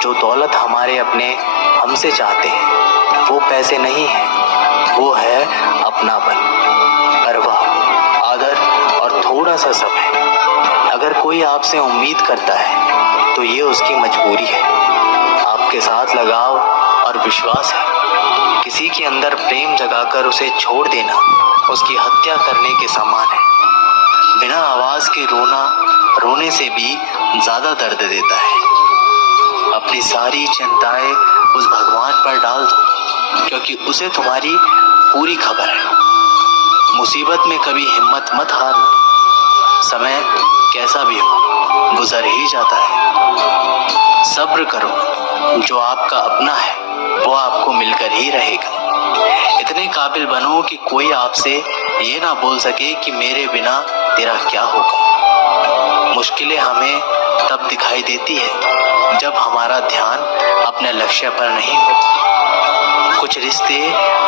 जो दौलत हमारे अपने हमसे चाहते हैं वो पैसे नहीं है, वो है अपनापन, परवाह, आदर और थोड़ा सा समय। अगर कोई आपसे उम्मीद करता है तो ये उसकी मजबूरी है। आपके साथ लगाव और विश्वास है। किसी के अंदर प्रेम जगाकर उसे छोड़ देना उसकी हत्या करने के समान है। बिना आवाज के रोना रोने से भी ज्यादा दर्द देता है। अपनी सारी चिंताएं उस भगवान पर डाल दो, क्योंकि उसे तुम्हारी पूरी खबर है। मुसीबत में कभी हिम्मत मत हारना। समय कैसा भी हो गुजर ही जाता है। सब्र करो, जो आपका अपना है वो आपको मिलकर ही रहेगा। इतने काबिल बनो कि कोई आपसे ये ना बोल सके कि मेरे बिना तेरा क्या होगा। मुश्किलें हमें तब दिखाई देती है जब हमारा ध्यान अपने लक्ष्य पर नहीं होता। कुछ रिश्ते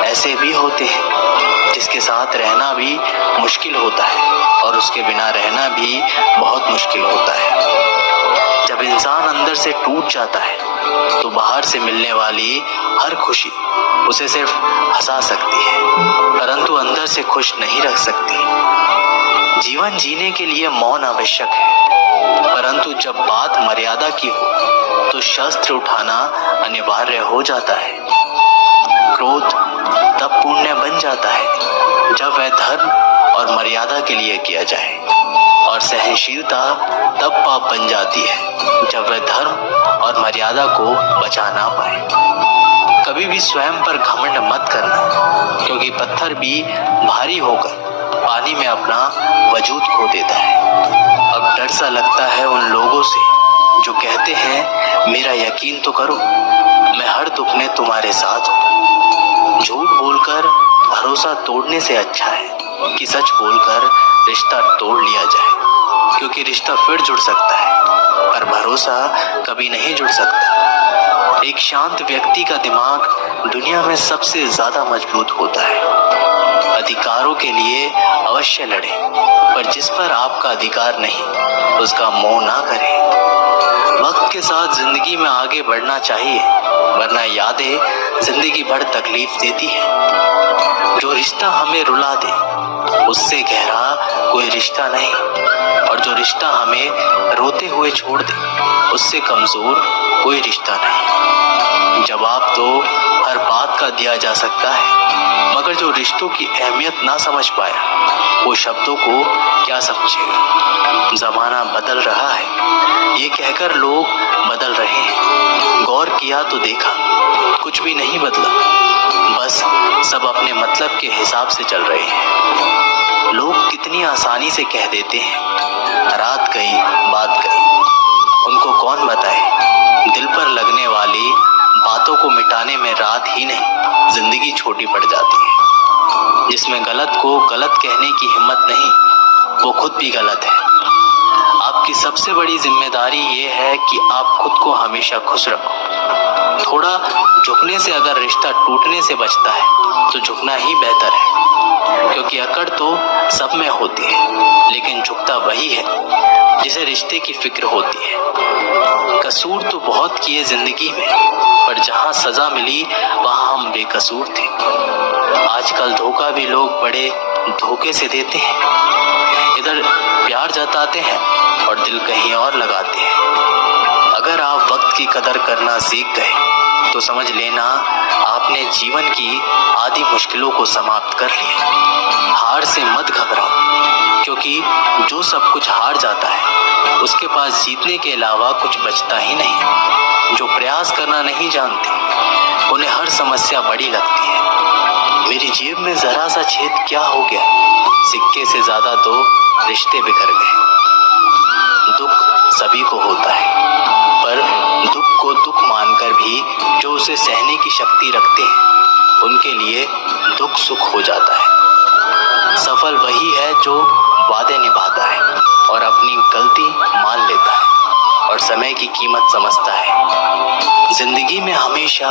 ऐसे भी होते हैं जिसके साथ रहना भी मुश्किल होता है और उसके बिना रहना भी बहुत मुश्किल होता है। जब इंसान अंदर से टूट जाता है तो बाहर से मिलने वाली हर खुशी उसे सिर्फ हंसा सकती है, परंतु अंदर से खुश नहीं रख सकती। जीवन जीने के लिए मौन आवश्यक है, परंतु जब बात मर्यादा की हो तो शस्त्र उठाना अनिवार्य हो जाता है। क्रोध तब पुण्य बन जाता है जब वह धर्म और मर्यादा के लिए किया जाए, और सहनशीलता तब पाप बन जाती है जब वह धर्म और मर्यादा को बचा ना पाए। कभी भी स्वयं पर घमंड मत करना, क्योंकि पत्थर भी भारी होकर पानी में अपना वजूद खो देता है। अब डर सा लगता है उन लोगों से जो कहते हैं मेरा यकीन तो करो, मैं हर दुख में तुम्हारे साथ हूँ। झूठ बोलकर भरोसा तोड़ने से अच्छा है कि सच बोलकर रिश्ता तोड़ लिया जाए, क्योंकि रिश्ता फिर जुड़ सकता है पर भरोसा कभी नहीं जुड़ सकता। एक शांत व्यक्ति का दिमाग दुनिया में सबसे ज्यादा मजबूत होता है। अधिकारों के लिए अवश्य लड़े, पर जिस पर आपका अधिकार नहीं उसका मोह ना करें। वक्त के साथ जिंदगी में आगे बढ़ना चाहिए, वरना यादें जिंदगी भर तकलीफ देती है। जो रिश्ता हमें रुला दे उससे गहरा कोई रिश्ता नहीं, और जो रिश्ता हमें रोते हुए छोड़ दे उससे कमजोर कोई रिश्ता नहीं। जवाब तो हर बात का दिया जा सकता है, मगर जो रिश्तों की अहमियत ना समझ पाया वो शब्दों को क्या समझेगा। जमाना बदल रहा है ये कहकर लोग बदल रहे हैं। गौर किया तो देखा कुछ भी नहीं बदला, बस सब अपने मतलब के हिसाब से चल रहे हैं। लोग कितनी आसानी से कह देते हैं रात गई बात गई। उनको कौन बताए दिल पर लगने वाली बातों को मिटाने में रात ही नहीं जिंदगी छोटी पड़ जाती है। जिसमें गलत को गलत कहने की हिम्मत नहीं वो खुद भी गलत है। आपकी सबसे बड़ी जिम्मेदारी ये है कि आप खुद को हमेशा खुश रखो। थोड़ा झुकने से अगर रिश्ता टूटने से बचता है तो झुकना ही बेहतर है, क्योंकि अकड़ तो सब में होती है, लेकिन झुकता वही है जिसे रिश्ते की फिक्र होती है। कसूर तो बहुत किए जिंदगी में, पर जहां सजा मिली वहां हम बेकसूर थे। आजकल धोखा भी लोग बड़े धोखे से देते हैं। इधर प्यार जताते हैं और दिल कहीं और लगाते हैं। अगर आप वक्त की कदर करना सीख गए तो समझ लेना आपने जीवन की आधी मुश्किलों को समाप्त कर लिया। हार से मत घबराओ, क्योंकि जो सब कुछ हार जाता है उसके पास जीतने के अलावा कुछ बचता ही नहीं। जो प्रयास करना नहीं जानते उन्हें हर समस्या बड़ी लगती है। मेरी जेब में जरा सा छेद क्या हो गया, सिक्के से ज्यादा तो रिश्ते बिखर गए। दुख सभी को होता है, पर दुख को दुख मानकर भी जो उसे सहने की शक्ति रखते हैं उनके लिए दुख सुख हो जाता है। सफल वही है जो वादे निभाता है और अपनी गलती मान लेता है और समय की कीमत समझता है। जिंदगी में हमेशा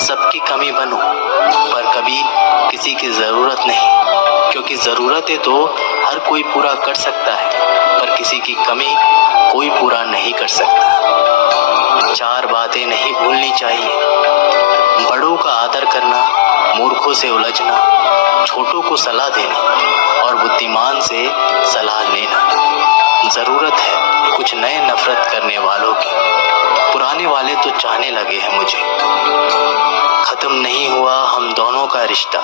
सबकी कमी बनो, पर कभी किसी की जरूरत नहीं, क्योंकि जरूरतें तो हर कोई पूरा कर सकता है, पर किसी की कमी कोई पूरा नहीं कर सकता। चार बात बातें नहीं भूलनी चाहिए। बड़ों का आदर करना, मूर्खों से उलझना, छोटों को सलाह देना और बुद्धिमान से सलाह लेना। जरूरत है कुछ नए नफरत करने वालों की। पुराने वाले तो चाहने लगे हैं मुझे। खत्म नहीं हुआ हम दोनों का रिश्ता,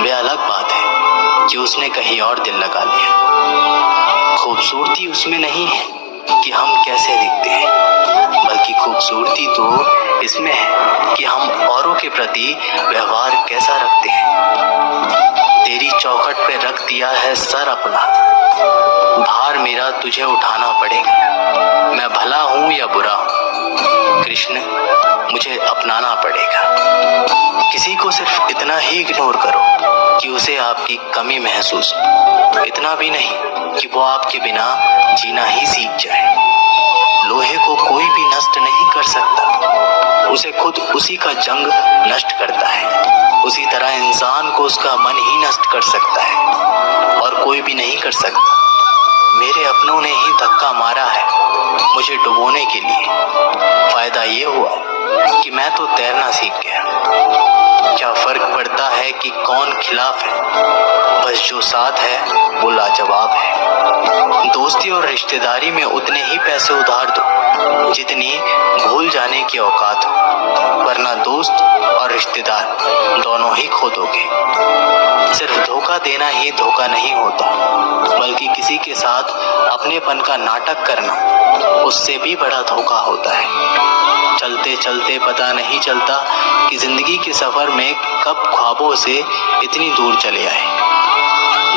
वे अलग बात है कि उसने कहीं और दिल लगा लिया। खूबसूरती उसमें नहीं है कि हम कैसे दिखते हैं, बल्कि खूबसूरती तो इसमें है कि हम औरों के प्रति व्यवहार कैसा रखते हैं। तेरी चौखट पे रख दिया है सर अपना, भार मेरा तुझे उठाना पड़ेगा। मैं भला हूँ या बुरा हूँ, कृष्ण मुझे अपनाना पड़ेगा। किसी को सिर्फ इतना ही इग्नोर करो कि उसे आपकी कमी महसूस हो, इतना भी नहीं कि वो आपके बिना जीना ही सीख जाए। लोहे को कोई भी नष्ट नहीं कर सकता, उसे खुद उसी का जंग नष्ट करता है। उसी तरह इंसान को उसका मन ही नष्ट कर सकता है और कोई भी नहीं कर सकता। मेरे अपनों ने ही धक्का मारा है मुझे डुबोने के लिए। फायदा ये हुआ कि मैं तो तैरना सीख गया। क्या फर्क पड़ता है कि कौन खिलाफ है, बस जो साथ है वो लाजवाब है। दोस्ती और रिश्तेदारी में उतने ही पैसे उधार दो जितनी भूल जाने की औकात हो, वरना दोस्त और रिश्तेदार दोनों ही खो दोगे। सिर्फ धोखा देना ही धोखा नहीं होता, बल्कि किसी के साथ अपनेपन का नाटक करना उससे भी बड़ा धोखा होता है। चलते चलते पता नहीं चलता कि जिंदगी के सफर में कब ख्वाबों से इतनी दूर चले आए।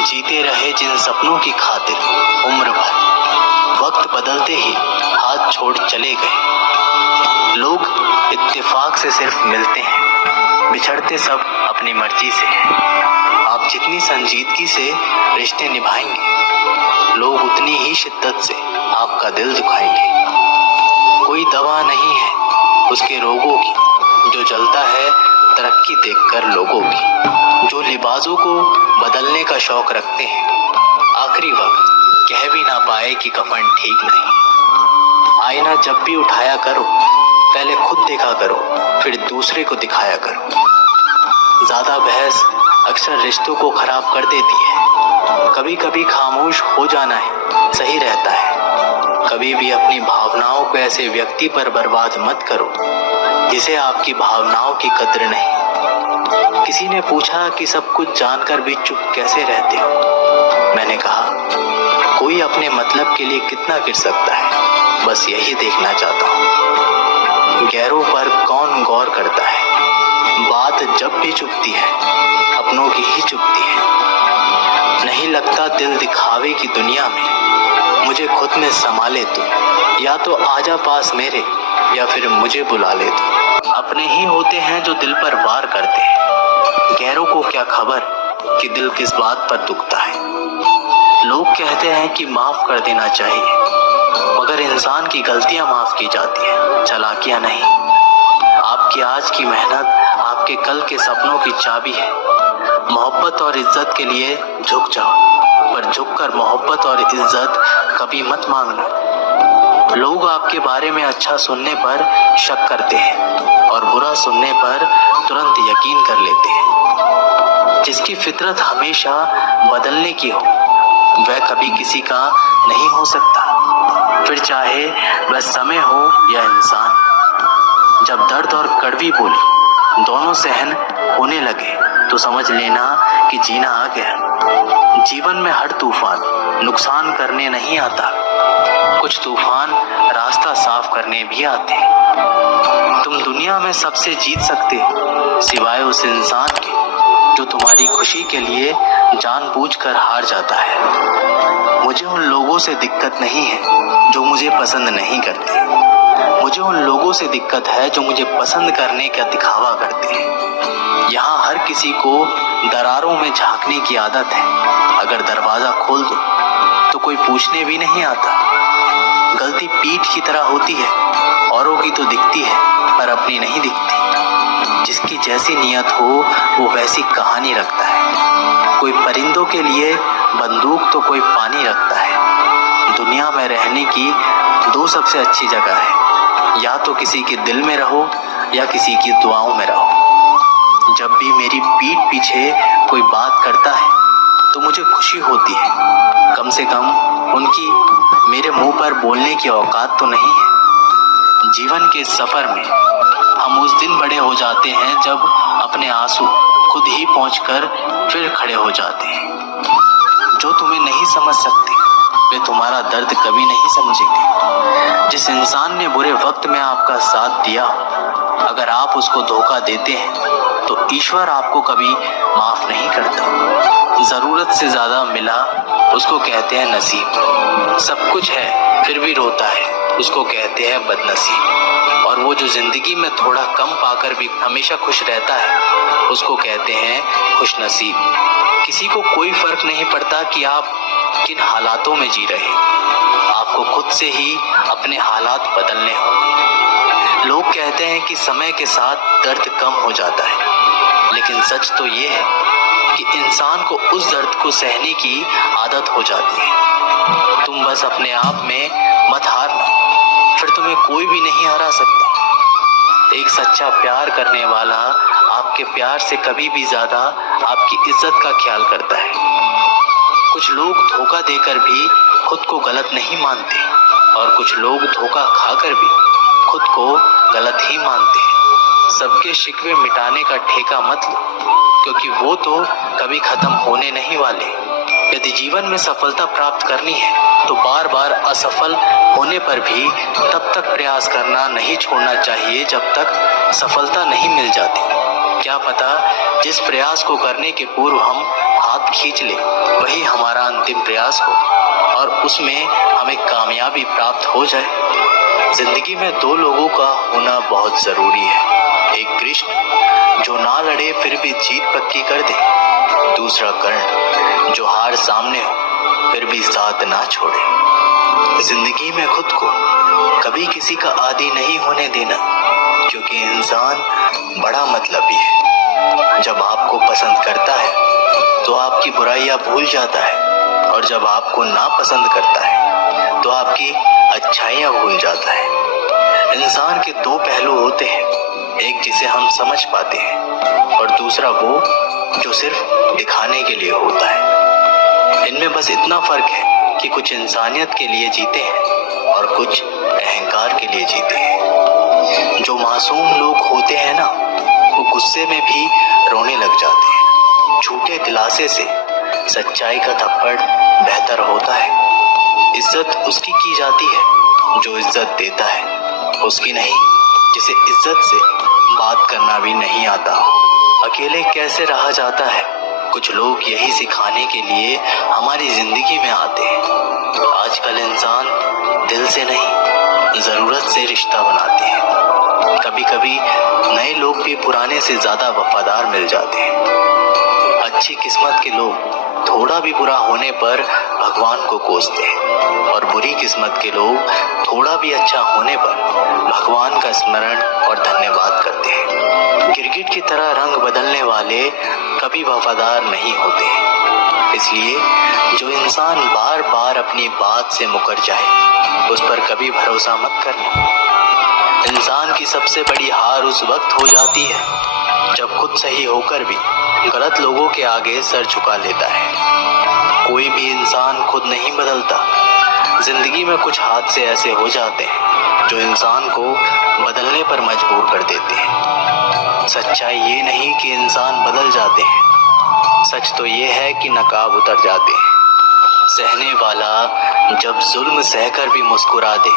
जीते रहे जिन सपनों की खातिर उम्र भर, वक्त बदलते ही हाथ छोड़ चले गए। लोग इत्तेफाक से सिर्फ मिलते हैं, बिछड़ते सब अपनी मर्जी से हैं। आप जितनी संजीदगी से रिश्ते निभाएंगे, लोग उतनी ही शिद्दत से आपका दिल दुखाएंगे। कोई दवा नहीं है उसके रोगों की जो जलता है तरक्की देखकर लोगों की। जो लिबासों को बदलने का शौक रखते हैं, आखिरी वक्त कह भी ना पाए कि कफन ठीक नहीं। आईना जब भी उठाया करो, पहले खुद देखा करो, फिर दूसरे को दिखाया करो। ज्यादा बहस अक्सर रिश्तों को खराब कर देती है। कभी कभी खामोश हो जाना है सही रहता है। कभी भी अपनी भावनाओं को ऐसे व्यक्ति पर बर्बाद मत करो जिसे आपकी भावनाओं की कद्र नहीं। किसी ने पूछा कि सब कुछ जानकर भी चुप कैसे रहते हो। मैंने कहा कोई अपने मतलब के लिए कितना गिर सकता है, बस यही देखना चाहता हूँ। गैरों पर कौन गौर करता है, बात जब भी चुपती है अपनों की ही चुपती है। नहीं लगता दिल दिखावे की दुनिया में, मुझे खुद में संभाले तू। या तो आजा पास मेरे या फिर मुझे बुला ले तू। अपने ही होते हैं जो दिल पर वार करते हैं, गैरों को क्या खबर कि दिल किस बात पर दुखता है। लोग कहते हैं कि माफ कर देना चाहिए, मगर इंसान की गलतियां माफ की जाती हैं, चालाकियां नहीं। आपकी आज की मेहनत आपके कल के सपनों की चाबी है। मोहब्बत और इज्जत के लिए झुक जाओ, पर झुककर मोहब्बत और इज्जत कभी मत मांगना। लोग आपके बारे में अच्छा सुनने पर शक करते हैं और बुरा सुनने पर तुरंत यकीन कर लेते हैं। जिसकी फितरत हमेशा बदलने की हो, वह कभी किसी का नहीं हो सकता, फिर चाहे वह समय हो या इंसान। जब दर्द और कड़वी बोली दोनों सहन होने लगे तो समझ लेना कि जीना आ गया। जीवन में हर तूफान नुकसान करने नहीं आता, कुछ तूफान रास्ता साफ करने भी आते हैं। तुम दुनिया में सबसे जीत सकते हो सिवाय उस इंसान के जो तुम्हारी खुशी के लिए जानबूझकर हार जाता है। मुझे उन लोगों से दिक्कत नहीं है जो मुझे पसंद नहीं करते, मुझे उन लोगों से दिक्कत है जो मुझे पसंद करने का दिखावा करते हैं। यहाँ हर किसी को दरारों में झांकने की आदत है, अगर दरवाजा खोल दो तो कोई पूछने भी नहीं आता। गलती पीठ की तरह होती है, औरों की तो दिखती है पर अपनी नहीं दिखती। जिसकी जैसी नियत हो वो वैसी कहानी रखता है। कोई परिंदों के लिए बंदूक तो कोई पानी रखता है। दुनिया में रहने की दो सबसे अच्छी जगह है, या तो किसी के दिल में रहो या किसी की दुआओं में रहो। जब भी मेरी पीठ पीछे कोई बात करता है तो मुझे खुशी होती है। कम से कम उनकी मेरे मुंह पर बोलने की औकात तो नहीं है। जीवन के सफर में हम उस दिन बड़े हो जाते हैं जब अपने आंसू खुद ही पहुंचकर फिर खड़े हो जाते हैं। जो तुम्हें नहीं समझ सकते वे तुम्हारा दर्द कभी नहीं समझेंगे। जिस इंसान ने बुरे वक्त में आपका साथ दिया, अगर आप उसको धोखा देते हैं तो ईश्वर आपको कभी माफ नहीं करता। जरूरत से ज्यादा मिला उसको कहते हैं नसीब। सब कुछ है फिर भी रोता है उसको कहते हैं बदनसीब। और वो जो जिंदगी में थोड़ा कम पाकर भी हमेशा खुश रहता है उसको कहते हैं खुशनसीब। किसी को कोई फर्क नहीं पड़ता कि आप किन हालातों में जी रहे, आपको खुद से ही अपने हालात बदलने होंगे। लोग कहते हैं कि समय के साथ दर्द कम हो जाता है, लेकिन सच तो ये है कि इंसान को उस दर्द को सहने की आदत हो जाती है। तुम बस अपने आप में मत हारना, फिर तुम्हें कोई भी नहीं हरा सकता। एक सच्चा प्यार करने वाला आपके प्यार से कभी भी ज्यादा आपकी इज्जत का ख्याल करता है। कुछ लोग धोखा देकर भी खुद को गलत नहीं मानते और कुछ लोग धोखा खाकर भी खुद को गलत ही मानते हैं। सबके शिकवे मिटाने का ठेका मत लो, क्योंकि वो तो कभी खत्म होने नहीं वाले। यदि जीवन में सफलता प्राप्त करनी है तो बार बार असफल होने पर भी तब तक प्रयास करना नहीं छोड़ना चाहिए जब तक सफलता नहीं मिल जाती। क्या पता जिस प्रयास को करने के पूर्व हम हाथ खींच ले वही हमारा अंतिम प्रयास हो और उसमें हमें कामयाबी प्राप्त हो जाए। जिंदगी में दो लोगों का होना बहुत जरूरी है। एक कृष्ण जो ना लड़े फिर भी जीत पक्की कर दे, दूसरा कर्ण जो हार सामने हो फिर भी साथ ना छोड़े। जिंदगी में खुद को कभी किसी का आदी नहीं होने देना, क्योंकि इंसान बड़ा मतलबी है। जब आपको पसंद करता है तो आपकी बुराइयां भूल जाता है, और जब आपको ना पसंद करता है तो आपकी अच्छाइयां भूल जाता है। इंसान के दो पहलू होते हैं, एक जिसे हम समझ पाते हैं और दूसरा वो जो सिर्फ दिखाने के लिए होता है। इनमें बस इतना फर्क है कि कुछ इंसानियत के लिए जीते हैं और कुछ अहंकार के लिए जीते हैं। जो मासूम लोग होते हैं ना, वो गुस्से में भी रोने लग जाते हैं। झूठे दिलासे से सच्चाई का थप्पड़ बेहतर होता है। इज्जत उसकी की जाती है जो इज्जत देता है, उसकी नहीं जिसे इज्जत से बात करना भी नहीं आता। अकेले कैसे रहा जाता है, कुछ लोग यही सिखाने के लिए हमारी जिंदगी में आते हैं। आजकल इंसान दिल से नहीं जरूरत से रिश्ता बनाते हैं। कभी कभी नए लोग भी पुराने से ज्यादा वफादार मिल जाते हैं। अच्छी किस्मत के लोग थोड़ा भी बुरा होने पर भगवान को कोसते हैं और बुरी किस्मत के लोग थोड़ा भी अच्छा होने पर भगवान का स्मरण और धन्यवाद करते हैं। गिरगिट की तरह रंग बदलने वाले कभी वफादार नहीं होते हैं। इसलिए जो इंसान बार बार अपनी बात से मुकर जाए उस पर कभी भरोसा मत करना। इंसान की सबसे बड़ी हार उस वक्त हो जाती है जब खुद सही होकर भी गलत लोगों के आगे सर झुका लेता है। कोई भी इंसान खुद नहीं बदलता। जिंदगी में कुछ हादसे ऐसे हो जाते हैं जो इंसान को बदलने पर मजबूर कर देते हैं। सच्चाई ये नहीं कि इंसान बदल जाते हैं, सच तो ये है कि नकाब उतर जाते हैं। सहने वाला जब जुल्म सहकर भी मुस्कुरा दे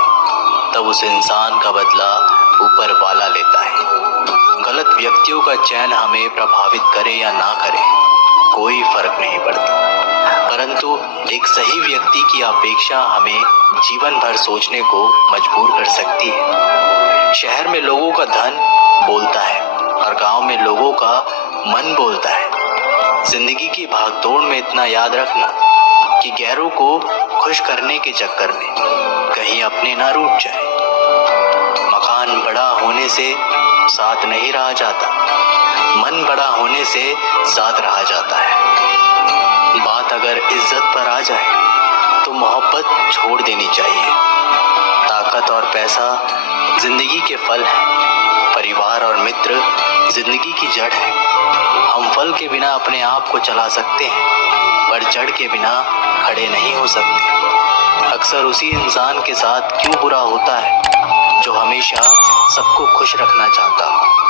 तब उस इंसान का बदला ऊपर वाला लेता है। गलत व्यक्तियों का चयन हमें प्रभावित करे या ना करे कोई फर्क नहीं पड़ता, परंतु एक सही व्यक्ति की अपेक्षा हमें जीवन भर सोचने को मजबूर कर सकती है। शहर में लोगों का धन बोलता है और गांव में लोगों का मन बोलता है। जिंदगी की भागदौड़ में इतना याद रखना कि गैरों को खुश करने के चक्कर में कहीं अपने ना रूठ जाए। मकान बड़ा होने से साथ नहीं रहा जाता, मन बड़ा होने से साथ रहा जाता है। बात अगर इज्जत पर आ जाए तो मोहब्बत छोड़ देनी चाहिए। ताकत और पैसा जिंदगी के फल हैं, परिवार और मित्र जिंदगी की जड़ है। हम फल के बिना अपने आप को चला सकते हैं, पर जड़ के बिना खड़े नहीं हो सकते। अक्सर उसी इंसान के साथ क्यों बुरा होता है जो हमेशा सबको खुश रखना चाहता हो।